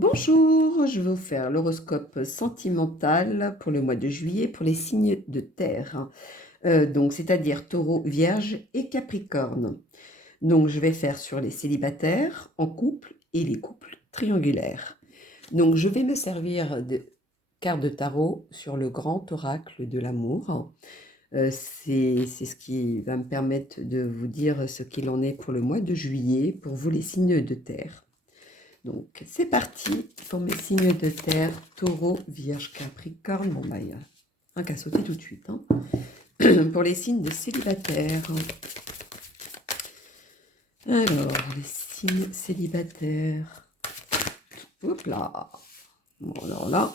Bonjour, je vais vous faire l'horoscope sentimental pour le mois de juillet pour les signes de terre, donc c'est-à-dire Taureau, Vierge et Capricorne. Donc je vais faire sur les célibataires, en couple et les couples triangulaires. Donc je vais me servir de cartes de tarot sur le grand oracle de l'amour. C'est ce qui va me permettre de vous dire ce qu'il en est pour le mois de juillet pour vous les signes de terre. Donc, c'est parti pour mes signes de terre, taureau, vierge, capricorne. Bon, bah, il y a un qu'à sauter tout de suite. Hein. Pour les signes de célibataire. Alors, les signes célibataires. Hop là. Bon, alors là.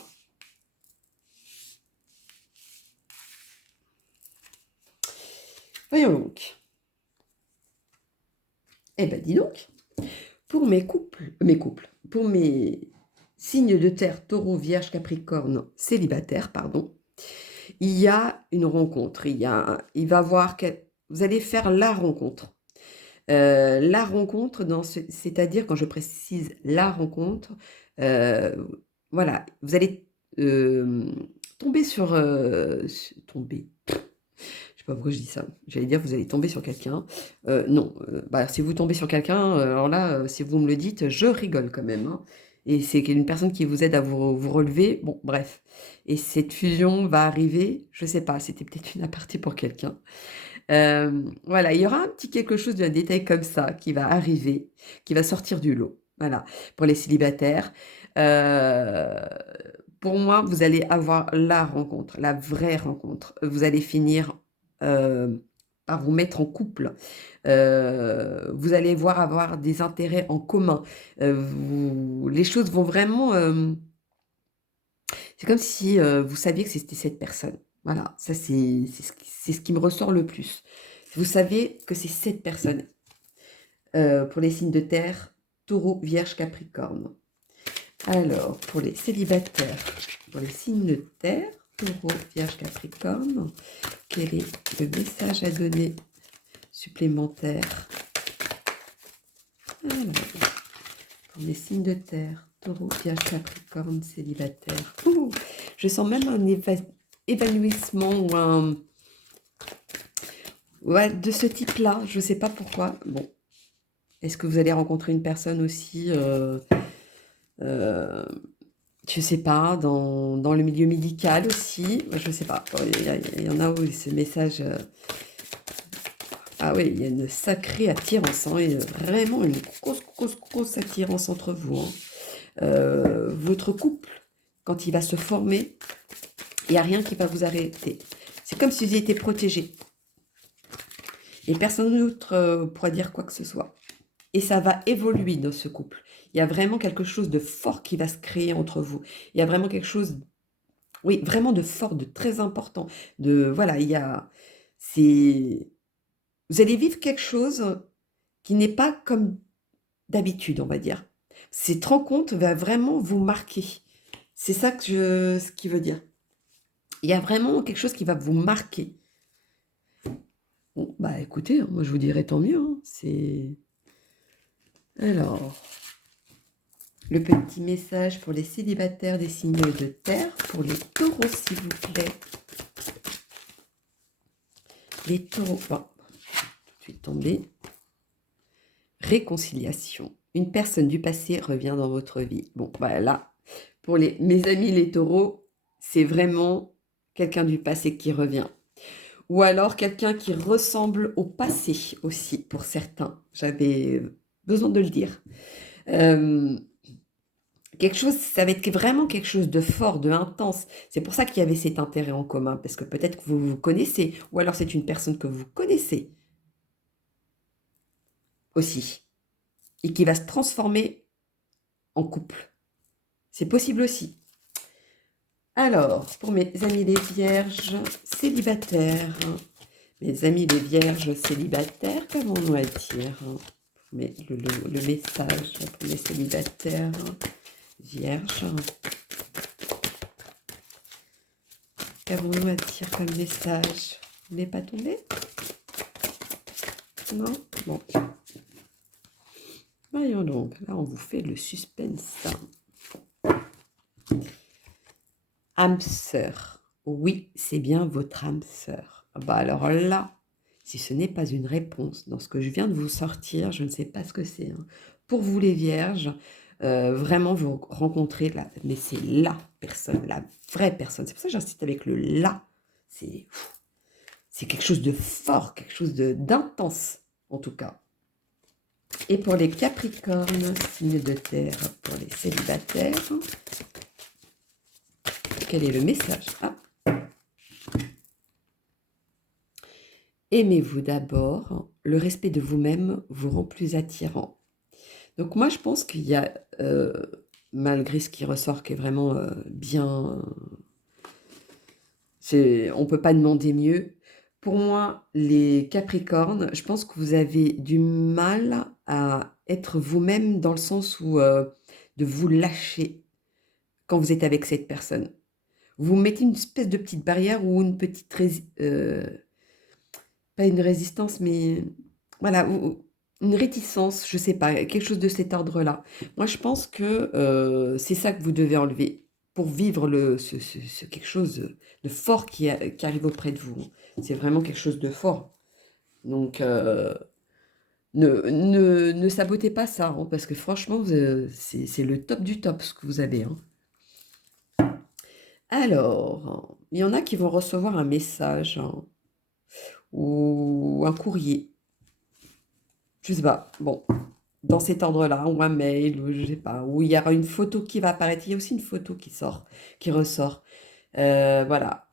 Voyons donc. Eh ben, dis donc. Pour pour mes signes de terre, taureau, vierge, capricorne, célibataire, pardon, il y a une rencontre. Il va voir vous allez faire la rencontre. La rencontre, c'est-à-dire quand je précise la rencontre, voilà, vous allez tomber tomber. Je sais pas pourquoi je dis ça. J'allais dire vous allez tomber sur quelqu'un. Non, bah, si vous tombez sur quelqu'un, alors là, si vous me le dites, je rigole quand même. Hein. Et c'est une personne qui vous aide à vous relever. Bon, bref. Et cette fusion va arriver, je sais pas, c'était peut-être une aparté pour quelqu'un. Voilà, il y aura un petit quelque chose d'un détail comme ça qui va arriver, qui va sortir du lot. Voilà, pour les célibataires. Heu, pour moi, vous allez avoir la rencontre, la vraie rencontre. Vous allez finir, par vous mettre en couple. Vous allez voir avoir des intérêts en commun. Les choses vont vraiment, c'est comme si, vous saviez que c'était cette personne. Voilà, ça c'est ce qui me ressort le plus. Vous savez que c'est cette personne, pour les signes de terre, Taureau, Vierge, Capricorne. Alors, pour les célibataires, pour les signes de terre, Taureau, Vierge, Capricorne, quel est le message à donner supplémentaire? Alors, pour les signes de terre, Taureau, Vierge, Capricorne, célibataire. Ouh, je sens même un évanouissement ou un... Ouais, de ce type-là, je ne sais pas pourquoi. Bon, est-ce que vous allez rencontrer une personne aussi, euh, je sais pas, dans le milieu médical aussi, je sais pas. Il y en a où ce message... ah oui, il y a une sacrée attirance, hein, et vraiment une grosse attirance entre vous. Hein. Votre couple, quand il va se former, il n'y a rien qui va vous arrêter. C'est comme si vous étiez protégés. Et personne d'autre pourra dire quoi que ce soit. Et ça va évoluer dans ce couple. Il y a vraiment quelque chose de fort qui va se créer entre vous. Il y a vraiment quelque chose, oui, vraiment de fort, de très important. Voilà, vous allez vivre quelque chose qui n'est pas comme d'habitude, on va dire. Cette rencontre va vraiment vous marquer. C'est ça ce qui veut dire. Il y a vraiment quelque chose qui va vous marquer. Bon, bah écoutez, hein, moi je vous dirais tant mieux. Hein, Alors, le petit message pour les célibataires des signes de terre, pour les taureaux s'il vous plaît. Les taureaux, bon, tout de suite tombé. Réconciliation. Une personne du passé revient dans votre vie. Bon, bah là, pour mes amis les taureaux, c'est vraiment quelqu'un du passé qui revient. Ou alors quelqu'un qui ressemble au passé aussi, pour certains. J'avais besoin de le dire. Quelque chose, ça va être vraiment quelque chose de fort, de intense. C'est pour ça qu'il y avait cet intérêt en commun, parce que peut-être que vous vous connaissez, ou alors c'est une personne que vous connaissez aussi, et qui va se transformer en couple. C'est possible aussi. Alors, pour mes amis les vierges célibataires, mes amis les vierges célibataires, qu'avons-nous à dire? Mais le message pour les célibataires vierges. Qu'avons-nous à dire comme message? Vous n'est pas tombé? Non? Bon. Voyons donc. Là, on vous fait le suspense. âme sœur. Oui, c'est bien votre âme sœur. Ah bah alors là, si ce n'est pas une réponse dans ce que je viens de vous sortir, je ne sais pas ce que c'est, hein. Pour vous les vierges, vraiment vous rencontrez là, mais c'est la personne, la vraie personne. C'est pour ça que j'insiste avec le là. C'est quelque chose de fort, quelque chose d'intense en tout cas. Et pour les Capricornes, signe de terre, pour les célibataires, quel est le message? Ah. Aimez-vous d'abord, le respect de vous-même vous rend plus attirant. Donc moi je pense qu'il y a, malgré ce qui ressort qui est vraiment bien, on ne peut pas demander mieux. Pour moi, les Capricornes, je pense que vous avez du mal à être vous-même dans le sens où de vous lâcher quand vous êtes avec cette personne. Vous mettez une espèce de petite barrière ou une petite pas une résistance, mais voilà, une réticence, je sais pas, quelque chose de cet ordre-là. Moi, je pense que c'est ça que vous devez enlever pour vivre ce quelque chose de fort qui arrive auprès de vous. C'est vraiment quelque chose de fort. Donc, ne sabotez pas ça, hein, parce que franchement, c'est le top du top ce que vous avez, hein. Alors, il y en a qui vont recevoir un message, hein, ou un courrier. Je sais pas, bon, dans cet ordre-là, ou un mail, ou je sais pas, où il y aura une photo qui va apparaître. Il y a aussi une photo qui ressort. Voilà.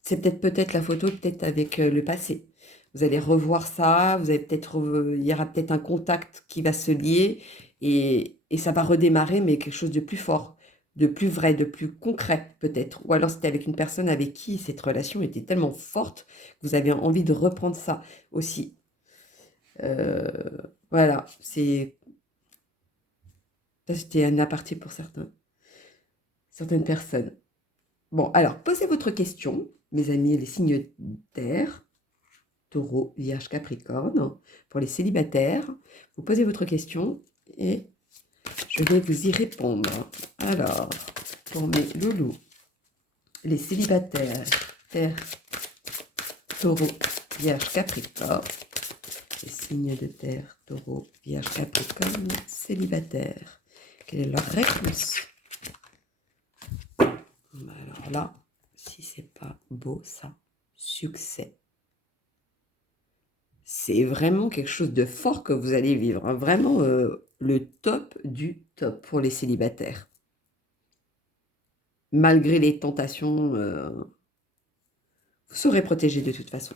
C'est peut-être la photo, peut-être avec le passé. Vous allez revoir ça, vous allez il y aura peut-être un contact qui va se lier et ça va redémarrer, mais quelque chose de plus fort, de plus vrai, de plus concret peut-être. Ou alors c'était avec une personne avec qui cette relation était tellement forte que vous avez envie de reprendre ça aussi. Voilà, ça c'était un aparté pour certaines personnes. Bon, alors posez votre question, mes amis, les signes terre. Taureau, Vierge, Capricorne. Pour les célibataires, vous posez votre question et je vais vous y répondre. Alors, pour mes loulous, les célibataires, Terre, Taureau, Vierge, Capricorne. Les signes de Terre, Taureau, Vierge, Capricorne, célibataires. Quelle est leur réponse? Alors là, si c'est pas beau, ça, succès. C'est vraiment quelque chose de fort que vous allez vivre, hein. Vraiment le top du top pour les célibataires. Malgré les tentations, vous serez protégé de toute façon.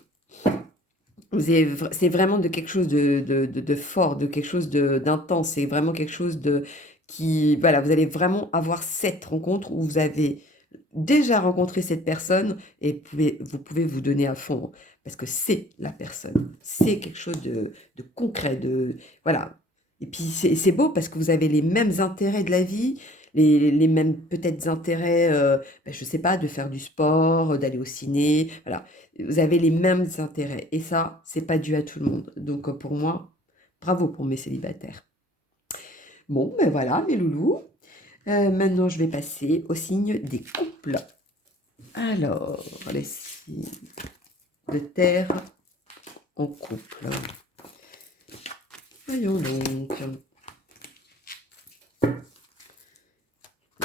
C'est vraiment de quelque chose de fort, de quelque chose d'intense. C'est vraiment quelque chose qui... Voilà, vous allez vraiment avoir cette rencontre où vous avez déjà rencontré cette personne et vous pouvez vous donner à fond parce que c'est la personne. C'est quelque chose de concret, voilà. Et puis c'est beau parce que vous avez les mêmes intérêts de la vie, les mêmes peut-être intérêts, je sais pas, de faire du sport, d'aller au ciné, voilà. Vous avez les mêmes intérêts et ça, c'est pas dû à tout le monde. Donc pour moi, bravo pour mes célibataires. Bon, ben voilà, mes loulous. Maintenant, je vais passer au signe des couples. Alors, les signes de terre en couple. Voyons donc.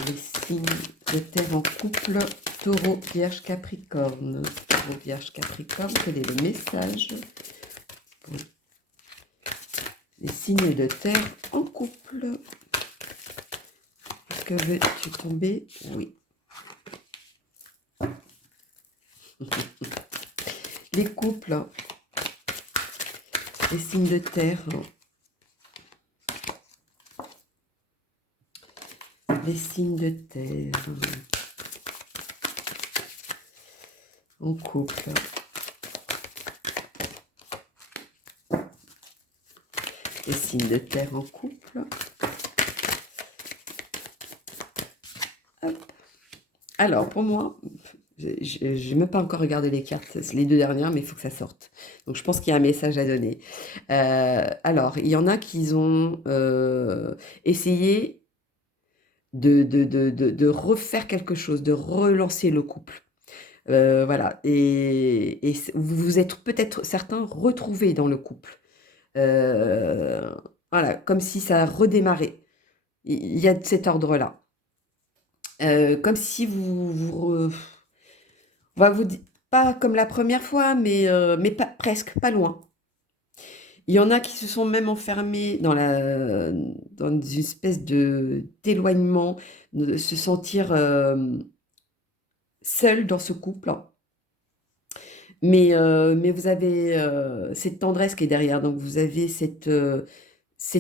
Les signes de terre en couple. Taureau, Vierge, Capricorne. Taureau, Vierge, Capricorne. Quel est le message pour les signes de terre en couple? Est-ce que veux-tu tomber? Oui. Les couples, les signes de terre, les signes de terre en couple. Les signes de terre en couple. Hop. Alors, pour moi, je n'ai même pas encore regardé les cartes, les deux dernières, mais il faut que ça sorte. Donc, je pense qu'il y a un message à donner. Alors, il y en a qui ont essayé de refaire quelque chose, de relancer le couple. Voilà, et vous vous êtes peut-être certains retrouvés dans le couple. Voilà, comme si ça redémarrait. Il y a de cet ordre-là. Comme si on va vous dire, pas comme la première fois, mais pas, presque, pas loin. Il y en a qui se sont même enfermés dans une espèce d'éloignement, de se sentir seul dans ce couple. Mais vous avez cette tendresse qui est derrière, donc vous avez cette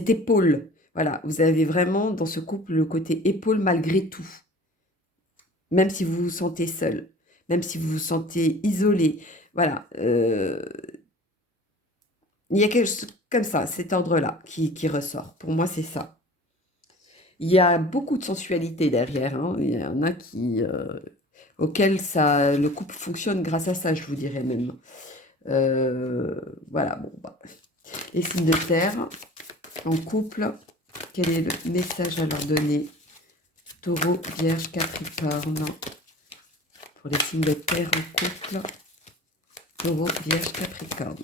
épaule. Voilà, vous avez vraiment dans ce couple le côté épaule malgré tout, même si vous vous sentez seul, même si vous vous sentez isolé. Voilà, il y a quelque chose comme ça, cet ordre-là qui ressort. Pour moi, c'est ça. Il y a beaucoup de sensualité derrière, hein. Il y en a auxquels le couple fonctionne grâce à ça, je vous dirais même. Voilà, bon, bah. Les signes de terre en couple, quel est le message à leur donner? Taureau, Vierge, Capricorne. Pour les signes de terre en couple, Taureau, Vierge, Capricorne.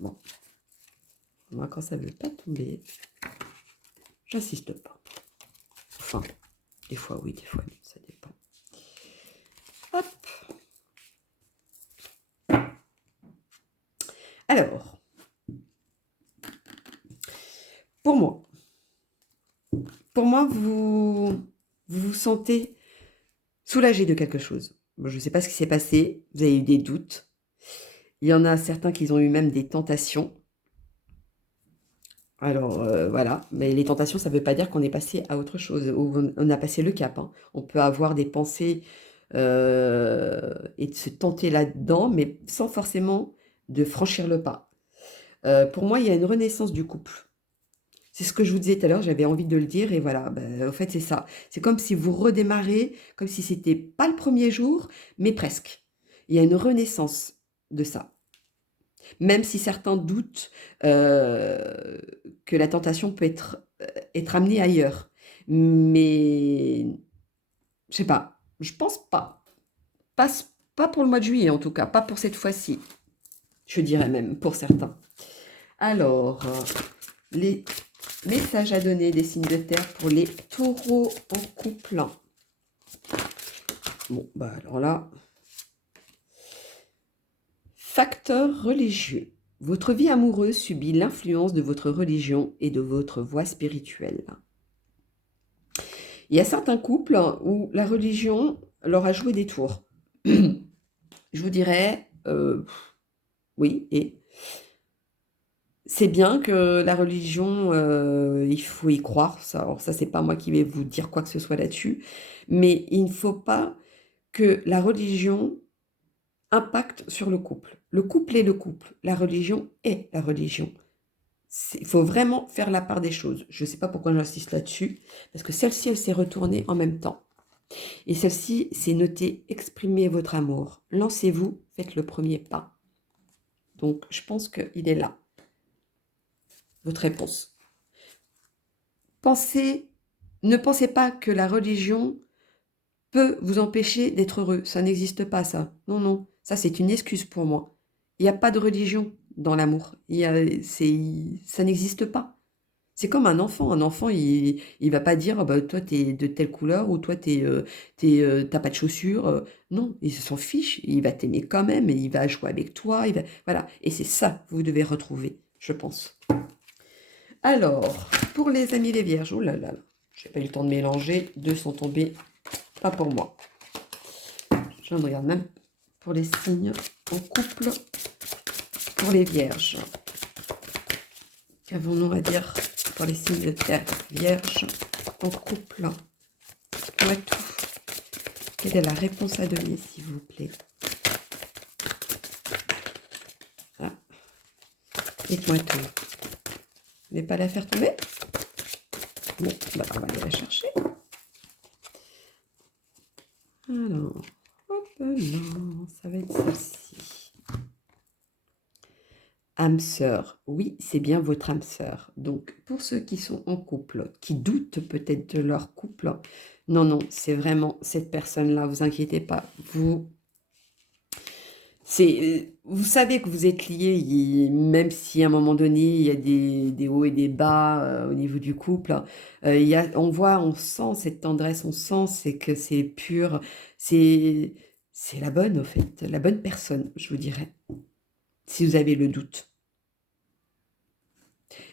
Bon, moi quand ça ne veut pas tomber, j'insiste pas. Enfin, des fois oui, des fois non, ça dépend. Hop. Alors, pour moi, vous vous sentez soulagé de quelque chose. Bon, je ne sais pas ce qui s'est passé, vous avez eu des doutes. Il y en a certains qui ont eu même des tentations. Alors, voilà, mais les tentations, ça ne veut pas dire qu'on est passé à autre chose, ou on a passé le cap, hein. On peut avoir des pensées et de se tenter là-dedans, mais sans forcément de franchir le pas. Pour moi, il y a une renaissance du couple. C'est ce que je vous disais tout à l'heure, j'avais envie de le dire, et voilà, ben, au fait, c'est ça. C'est comme si vous redémarrez, comme si c'était pas le premier jour, mais presque. Il y a une renaissance de ça. Même si certains doutent que la tentation peut être amenée ailleurs. Mais je sais pas, je pense pas. Pas. Pas pour le mois de juillet en tout cas, pas pour cette fois-ci. Je dirais même pour certains. Alors, les messages à donner des signes de terre pour les taureaux en couple. Bon, bah alors là, facteur religieux. Votre vie amoureuse subit l'influence de votre religion et de votre voie spirituelle. Il y a certains couples où la religion leur a joué des tours. Je vous dirais, oui, et c'est bien que la religion, il faut y croire. Ça, alors ça, c'est pas moi qui vais vous dire quoi que ce soit là-dessus, mais il ne faut pas que la religion impacte sur le couple. Le couple est le couple, la religion est la religion. Il faut vraiment faire la part des choses. Je ne sais pas pourquoi j'insiste là-dessus, parce que celle-ci, elle s'est retournée en même temps. Et celle-ci, c'est noté, exprimez votre amour. Lancez-vous, faites le premier pas. Donc, je pense qu'il est là, votre réponse. Ne pensez pas que la religion peut vous empêcher d'être heureux. Ça n'existe pas, ça. Non, non. Ça, c'est une excuse pour moi. Il n'y a pas de religion dans l'amour. Ça n'existe pas. C'est comme un enfant. Un enfant, il va pas dire, ah bah, toi, t'es de telle couleur, ou toi, t'as pas de chaussures. Non, il s'en fiche. Il va t'aimer quand même, et il va jouer avec toi. Voilà. Et c'est ça que vous devez retrouver, je pense. Alors, pour les amis les vierges, oh là là, j'ai pas eu le temps de mélanger. Deux sont tombés, pas pour moi. Je regarde même pour les signes en couple, pour les vierges. Qu'avons-nous à dire pour les signes de terre vierge en couple? Dites-moi tout. Quelle est la réponse à donner, s'il vous plaît? Ah. Dites-moi tout. Vous n'allez pas la faire tomber? Bon, bah, on va aller la chercher. Alors, hop là, ça va être celle-ci. âme sœur. Oui, c'est bien votre âme sœur. Donc, pour ceux qui sont en couple, qui doutent peut-être de leur couple, non, non, c'est vraiment cette personne-là, vous inquiétez pas. Vous savez que vous êtes liés, même si à un moment donné, il y a des hauts et des bas au niveau du couple, on voit, on sent cette tendresse, on sent c'est que c'est pur, c'est c'est la bonne, au fait, la bonne personne, je vous dirais, si vous avez le doute.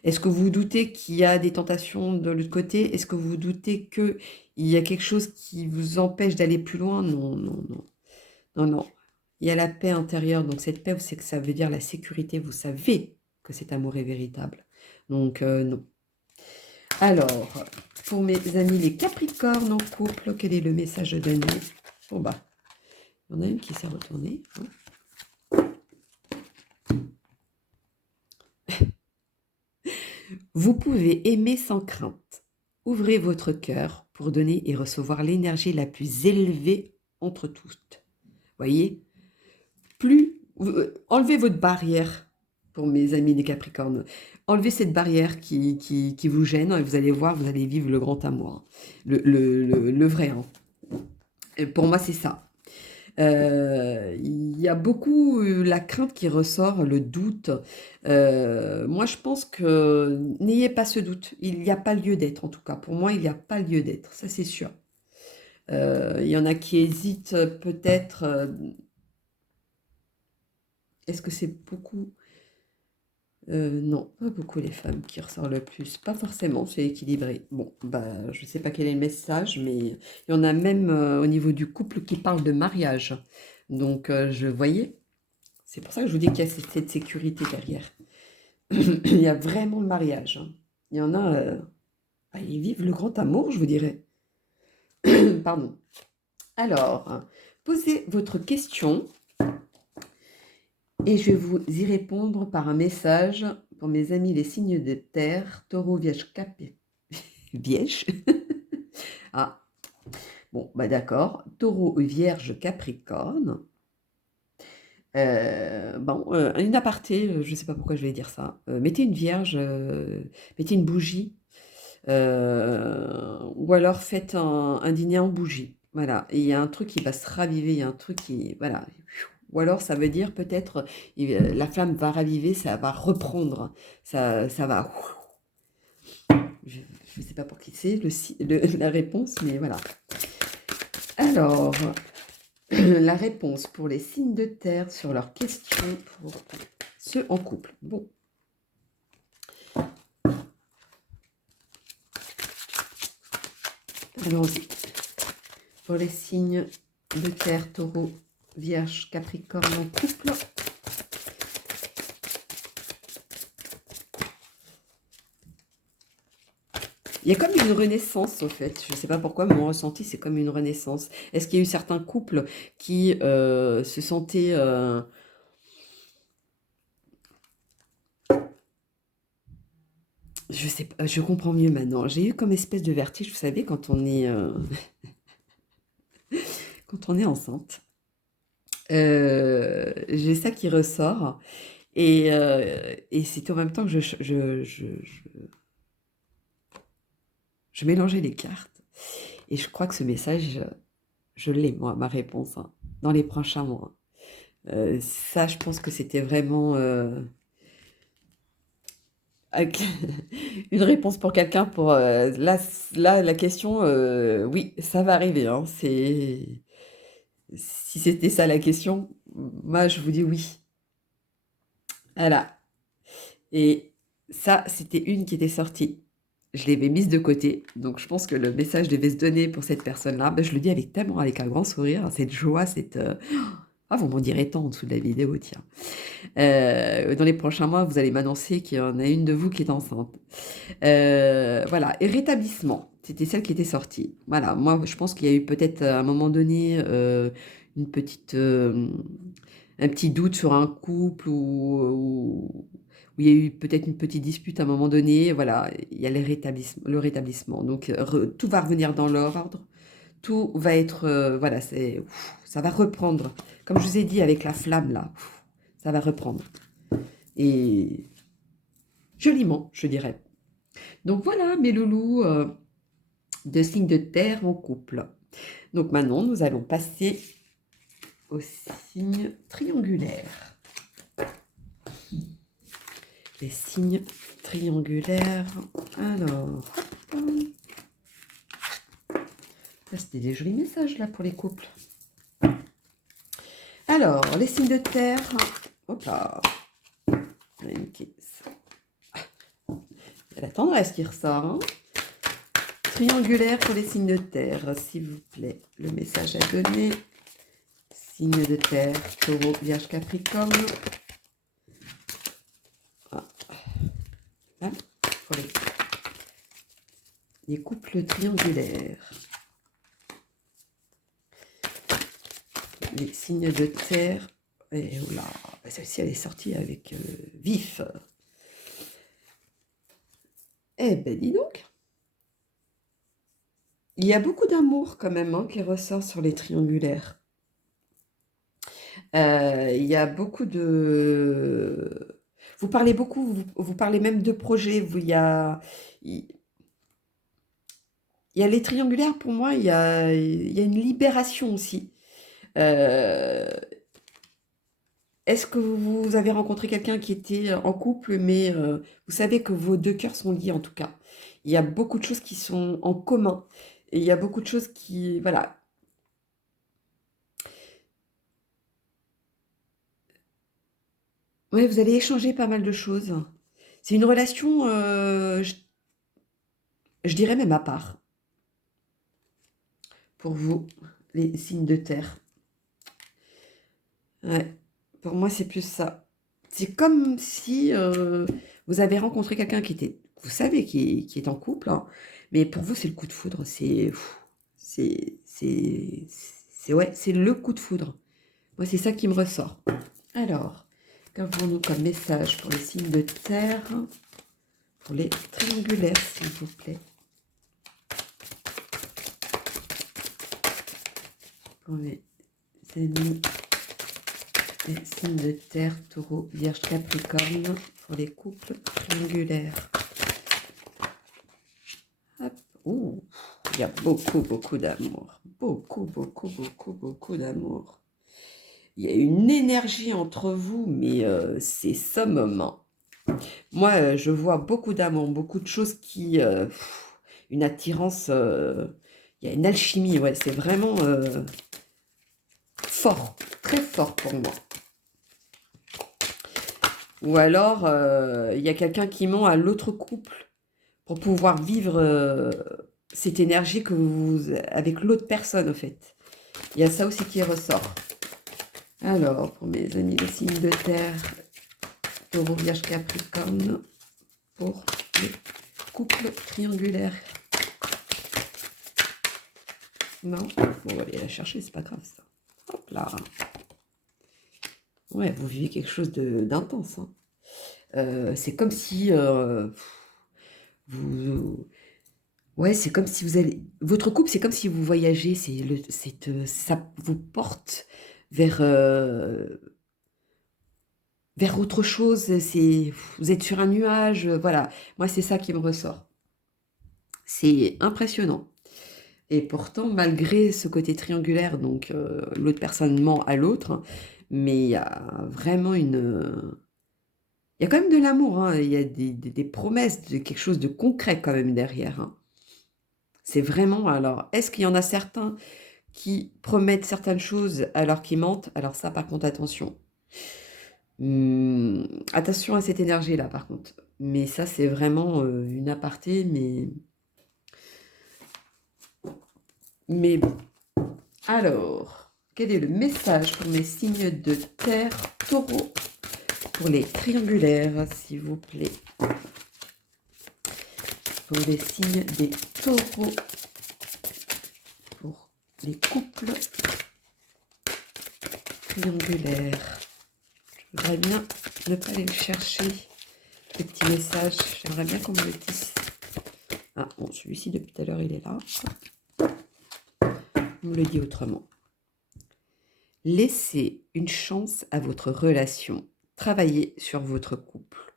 Est-ce que vous doutez qu'il y a des tentations de l'autre côté? Est-ce que vous doutez qu'il y a quelque chose qui vous empêche d'aller plus loin? Non, non, non. Non, non. Il y a la paix intérieure. Donc cette paix, c'est que ça veut dire la sécurité. Vous savez que cet amour est véritable. Donc non. Alors, pour mes amis les Capricornes en couple, quel est le message donné? Bon bah, il y en a une qui s'est retournée. Hein. Vous pouvez aimer sans crainte. Ouvrez votre cœur pour donner et recevoir l'énergie la plus élevée entre toutes. Voyez? Enlevez votre barrière pour mes amis les Capricornes. Enlevez cette barrière qui vous gêne et vous allez voir, vous allez vivre le grand amour. Le vrai. Hein. Et pour moi, c'est ça. Il y a beaucoup la crainte qui ressort, le doute. Moi, je pense que n'ayez pas ce doute. Il n'y a pas lieu d'être, en tout cas. Pour moi, il n'y a pas lieu d'être, ça c'est sûr. Il y en a qui hésitent peut-être. Est-ce que c'est beaucoup? Non, pas beaucoup les femmes qui ressortent le plus. Pas forcément, c'est équilibré. Bon, bah, je ne sais pas quel est le message, mais il y en a même au niveau du couple qui parle de mariage. Donc, je voyais. C'est pour ça que je vous dis qu'il y a cette sécurité derrière. Il y a vraiment le mariage. Hein. Il y en a, ils vivent le grand amour, je vous dirais. Pardon. Alors, posez votre question et je vais vous y répondre par un message pour mes amis les signes de terre, taureau, vierge, vierge. Ah, bon, bah d'accord. Taureau, vierge, capricorne. Une aparté, je ne sais pas pourquoi je vais dire ça. Mettez une vierge, mettez une bougie, ou alors faites un dîner en bougie. Voilà, et il y a un truc qui va se raviver, il y a un truc qui... Voilà. Ou alors ça veut dire peut-être la flamme va raviver, ça va reprendre, ça va... Je ne sais pas pour qui c'est la réponse, mais voilà. Alors, la réponse pour les signes de terre sur leurs questions pour ceux en couple. Bon. Allons-y. Pour les signes de terre, taureau, vierge, capricorne en couple. Il y a comme une renaissance, au fait. Je ne sais pas pourquoi, mon ressenti, c'est comme une renaissance. Est-ce qu'il y a eu certains couples qui se sentaient... je sais pas, je comprends mieux maintenant. J'ai eu comme espèce de vertige, vous savez, quand on est, quand on est enceinte. J'ai ça qui ressort. Et c'est en même temps que je mélangeais les cartes. Et je crois que ce message, je l'ai, moi, ma réponse, hein, dans les prochains mois. Ça, je pense que c'était vraiment une réponse pour quelqu'un. Pour là, la question, oui, ça va arriver. Hein, si c'était ça la question, moi, je vous dis oui. Voilà. Et ça, c'était une qui était sortie. Je l'avais mise de côté. Donc, je pense que le message devait se donner pour cette personne-là. Ben, je le dis avec tellement, avec un grand sourire, hein, cette joie, cette... Ah, vous m'en direz tant en dessous de la vidéo, tiens. Dans les prochains mois, vous allez m'annoncer qu'il y en a une de vous qui est enceinte. Voilà. Et rétablissement. C'était celle qui était sortie. Voilà. Moi, je pense qu'il y a eu peut-être à un moment donné une petite... un petit doute sur un couple où il y a eu peut-être une petite dispute à un moment donné, voilà, il y a le rétablissement. Donc, tout va revenir dans l'ordre, tout va être, voilà, ça va reprendre. Comme je vous ai dit avec la flamme, là, ça va reprendre. et joliment, je dirais. Donc voilà, mes loulous de signes de terre en couple. Donc maintenant, nous allons passer aux signes triangulaires. Les signes triangulaires. Alors, là, c'était des jolis messages là pour les couples. Alors, les signes de terre. Hop là. Une caisse. Il y a la tendresse qui ressort. Hein. Triangulaire pour les signes de terre, s'il vous plaît. Le message à donner. Signes de terre, Taureau, Vierge, Capricorne. Ah. Hein, pour les couples triangulaires. Les signes de terre. Et oula, celle-ci elle est sortie avec vif. Eh ben dis donc. Il y a beaucoup d'amour quand même hein, qui ressort sur les triangulaires. Il y a beaucoup de... Vous parlez beaucoup, vous parlez même de projets. Il y a les triangulaires, pour moi, il y a une libération aussi. Est-ce que vous avez rencontré quelqu'un qui était en couple, mais vous savez que vos deux cœurs sont liés en tout cas. Il y a beaucoup de choses qui sont en commun. Et il y a beaucoup de choses qui... Voilà. Ouais, vous allez échanger pas mal de choses. C'est une relation, je dirais même à part, pour vous, les signes de terre. Ouais, pour moi, c'est plus ça. C'est comme si vous avez rencontré quelqu'un qui était, vous savez, qui est en couple, hein, mais pour vous, c'est le coup de foudre. Ouais, c'est le coup de foudre. Moi, c'est ça qui me ressort. Alors, qu'avons-nous comme message pour les signes de terre, pour les triangulaires, s'il vous plaît. Pour les amis, les signes de terre, Taureau, Vierge, Capricorne, pour les couples triangulaires. Hop. Ouh, il y a beaucoup, beaucoup d'amour. Beaucoup, beaucoup, beaucoup, beaucoup d'amour. Il y a une énergie entre vous, mais c'est summum. Moi, je vois beaucoup d'amour, beaucoup de choses qui... une attirance... il y a une alchimie, ouais, c'est vraiment fort, très fort pour moi. Ou alors, il y a quelqu'un qui ment à l'autre couple pour pouvoir vivre cette énergie que vous avec l'autre personne, en fait. Il y a ça aussi qui ressort. Alors, pour mes amis les signes de terre, Taureau, Vierge, Capricorne, pour les couples triangulaires. Non? Bon, on va aller la chercher, c'est pas grave ça. Hop là. Ouais, vous vivez quelque chose d'intense. Hein. C'est comme si vous... Ouais, c'est comme si vous allez... Votre couple, c'est comme si vous voyagez. Ça vous porte vers, vers autre chose. Vous êtes sur un nuage. Voilà. Moi, c'est ça qui me ressort. C'est impressionnant. Et pourtant, malgré ce côté triangulaire, donc l'autre personne ment à l'autre, hein, mais il y a vraiment une... Il y a quand même de l'amour, hein, il y a des promesses, de quelque chose de concret quand même derrière. Hein. C'est vraiment... Alors, est-ce qu'il y en a certains qui promettent certaines choses alors qu'ils mentent? Alors ça, par contre, attention. Attention à cette énergie-là, par contre. Mais ça, c'est vraiment une aparté, mais bon. Alors, quel est le message pour mes signes de terre, Taureau, pour les triangulaires, s'il vous plaît? Pour les signes des taureaux, pour les couples triangulaires. Je voudrais bien ne pas aller chercher les petits messages. J'aimerais bien qu'on me le dise. Ah, bon, celui-ci, depuis tout à l'heure, il est là. On me le dit autrement. Laissez une chance à votre relation. travailler sur votre couple.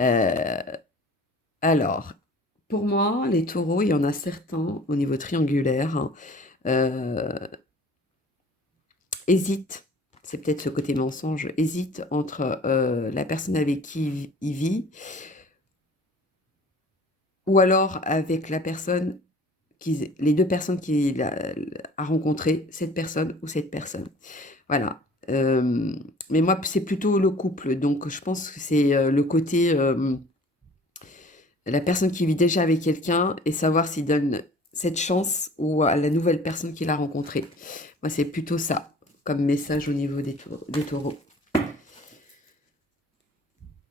Euh, alors, pour moi, les taureaux, il y en a certains au niveau triangulaire, hein, hésitent, c'est peut-être ce côté mensonge, hésitent entre la personne avec qui il vit ou alors avec la personne, les deux personnes qu'il a rencontrées, cette personne ou cette personne. Voilà. Mais moi, c'est plutôt le couple. Donc, je pense que c'est le côté, la personne qui vit déjà avec quelqu'un et savoir s'il donne cette chance ou à la nouvelle personne qu'il a rencontrée. Moi, c'est plutôt ça comme message au niveau des taureaux.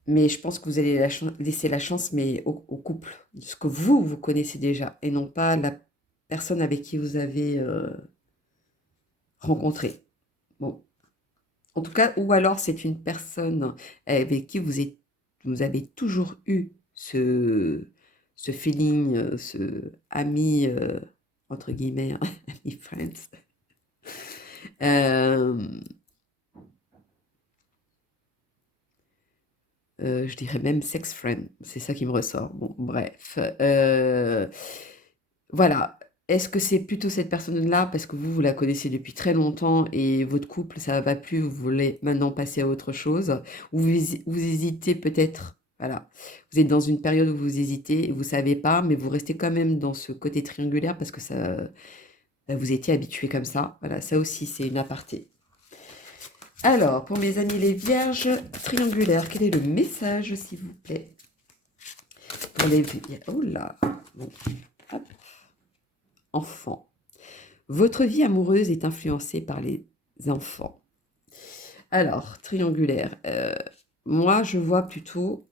Mais je pense que vous allez laisser la chance mais au couple, ce que vous connaissez déjà, et non pas la personne avec qui vous avez rencontré. Bon. En tout cas, ou alors c'est une personne avec qui vous avez toujours eu ce feeling, ce ami, entre guillemets, hein, ami friends. Je dirais même sex friend, c'est ça qui me ressort. Bon, bref. Voilà. Est-ce que c'est plutôt cette personne-là parce que vous la connaissez depuis très longtemps et votre couple, ça va plus, vous voulez maintenant passer à autre chose, ou vous hésitez peut-être, voilà, vous êtes dans une période où vous hésitez et vous savez pas, mais vous restez quand même dans ce côté triangulaire parce que ça, vous étiez habitué comme ça. Voilà, ça aussi, c'est une aparté. Alors, pour mes amis les vierges triangulaires, quel est le message, s'il vous plaît? Pour les vierges, oh là, bon, hop. Enfant. Votre vie amoureuse est influencée par les enfants. Alors, triangulaire, moi je vois plutôt,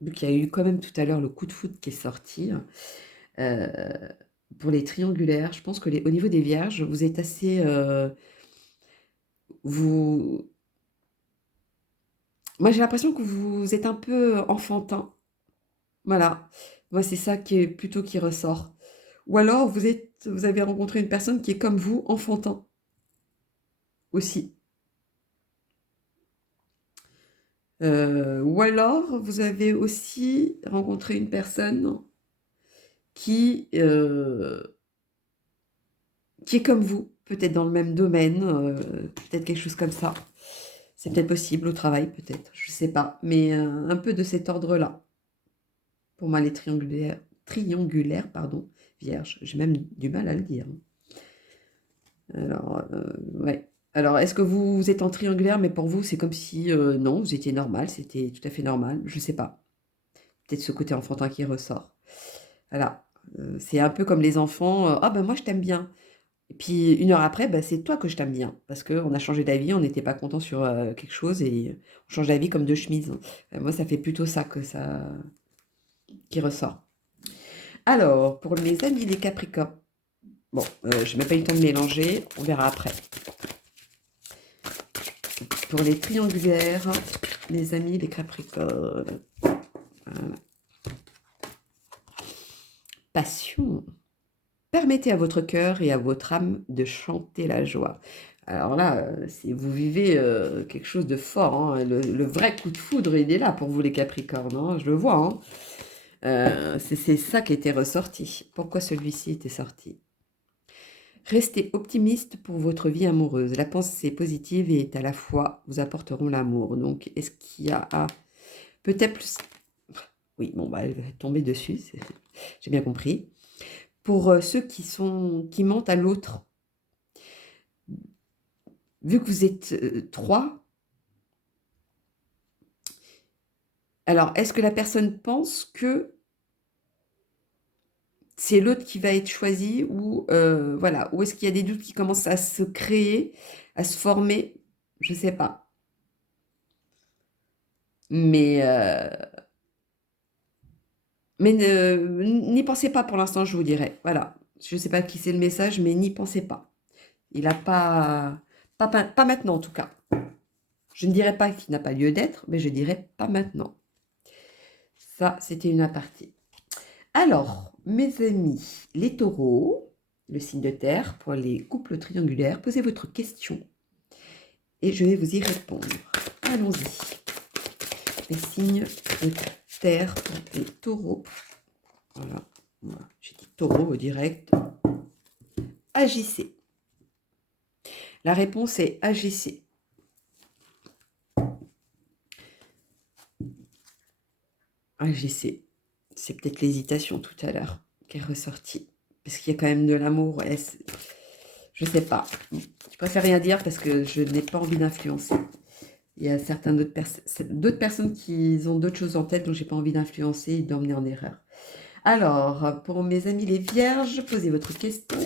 vu qu'il y a eu quand même tout à l'heure le coup de foudre qui est sorti, pour les triangulaires, je pense que au niveau des vierges, vous êtes assez... Moi j'ai l'impression que vous êtes un peu enfantin. Voilà, moi c'est ça qui est plutôt qui ressort. Ou alors vous avez rencontré une personne qui est comme vous, enfantin aussi. Ou alors vous avez aussi rencontré une personne qui est comme vous, peut-être dans le même domaine, peut-être quelque chose comme ça. C'est peut-être possible au travail, peut-être, je ne sais pas, mais un peu de cet ordre-là. Pour moi, les triangulaires, pardon, vierges, j'ai même du mal à le dire. Alors, ouais. Alors, est-ce que vous êtes en triangulaire, mais pour vous, c'est comme si, non, vous étiez normal, c'était tout à fait normal, je ne sais pas. Peut-être ce côté enfantin qui ressort. Voilà. C'est un peu comme les enfants, ah ben moi je t'aime bien. Et puis une heure après, ben, c'est toi que je t'aime bien. Parce qu'on a changé d'avis, on n'était pas content sur quelque chose et on change d'avis comme deux chemises. Moi, ça fait plutôt ça que ça qui ressort. Alors, pour mes amis les Capricornes, bon, je n'ai même pas eu le temps de mélanger, on verra après. Pour les triangulaires, les amis les Capricornes. Voilà. Passion. Permettez à votre cœur et à votre âme de chanter la joie. Alors là, vous vivez quelque chose de fort, hein. Le vrai coup de foudre, il est là pour vous les Capricornes, hein, je le vois. Hein. C'est ça qui était ressorti. Pourquoi celui-ci était sorti? Restez optimiste pour votre vie amoureuse. La pensée positive et à la fois vous apporteront l'amour. Donc, est-ce qu'il y a peut-être plus... Oui, bon, bah, elle va tomber dessus, j'ai bien compris. Pour ceux qui mentent à l'autre, vu que vous êtes 3, alors est-ce que la personne pense que c'est l'autre qui va être choisi ou voilà, ou est-ce qu'il y a des doutes qui commencent à se créer, à se former? Je ne sais pas. Mais n'y pensez pas pour l'instant, je vous dirais. Voilà. Je ne sais pas qui c'est le message, mais n'y pensez pas. Il n'a pas maintenant en tout cas. Je ne dirais pas qu'il n'a pas lieu d'être, mais je dirais pas maintenant. Ça, c'était une aparté. Alors, mes amis, les taureaux, le signe de terre, pour les couples triangulaires, posez votre question et je vais vous y répondre. Allons-y. Les signes de terre pour les taureaux. Voilà. J'ai dit taureau au direct. Agissez. La réponse est agissez. Agissez. C'est peut-être l'hésitation tout à l'heure qui est ressortie. Parce qu'il y a quand même de l'amour. Ouais, je ne sais pas. Je préfère rien dire parce que je n'ai pas envie d'influencer. Il y a certaines d'autres personnes qui ont d'autres choses en tête dont j'ai pas envie d'influencer et d'emmener en erreur. Alors, pour mes amis les vierges, posez votre question.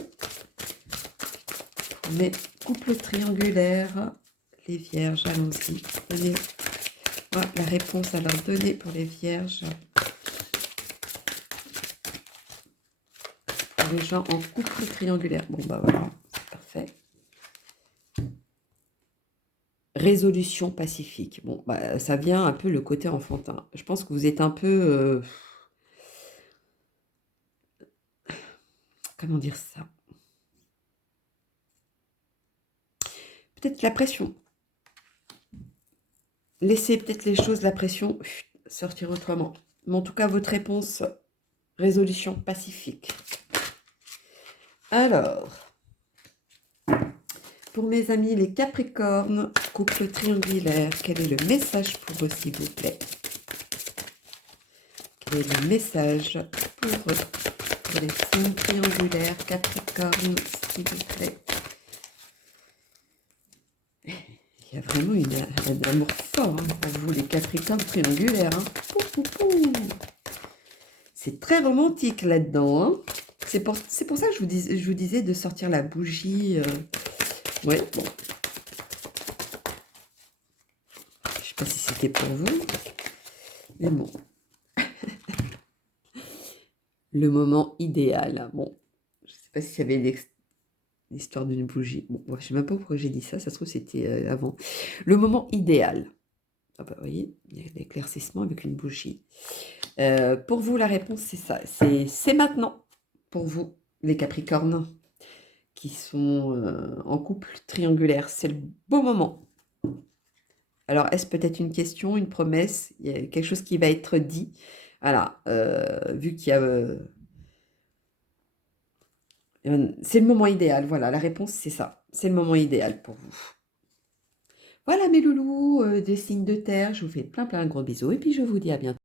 Pour mes couples triangulaires, les vierges, allons-y. Donnez la réponse à leur donner pour les vierges. Pour les gens en couple triangulaire. Bon, bah voilà, c'est parfait. Résolution pacifique. Bon, bah, ça vient un peu le côté enfantin. Je pense que vous êtes un peu... comment dire ça? Peut-être la pression. Laissez peut-être les choses, la pression, sortir autrement. Mais en tout cas, votre réponse, résolution pacifique. Alors, pour mes amis les Capricornes, couple triangulaire, quel est le message pour eux, s'il vous plaît? Quel est le message pour eux, pour les signes triangulaires Capricorne, s'il vous plaît? Il y a vraiment un amour fort pour vous, les Capricornes triangulaires. C'est très romantique là-dedans. Hein. C'est pour ça que je vous disais de sortir la bougie. Ouais, bon. Je sais pas si c'était pour vous. Mais bon. Le moment idéal. Bon, je sais pas si ça avait l'histoire d'une bougie. Bon, je sais même pas pourquoi j'ai dit ça. Ça se trouve, c'était avant. Le moment idéal. Ah bah, vous voyez, il y a l'éclaircissement avec une bougie. Pour vous, la réponse, c'est ça. C'est maintenant. Pour vous, les Capricornes, qui sont en couple triangulaire. C'est le beau moment. Alors, est-ce peut-être une question, une promesse? Il y a quelque chose qui va être dit. Voilà, vu qu'il y a... c'est le moment idéal, voilà, la réponse c'est ça. C'est le moment idéal pour vous. Voilà mes loulous, des signes de terre, je vous fais plein de gros bisous et puis je vous dis à bientôt.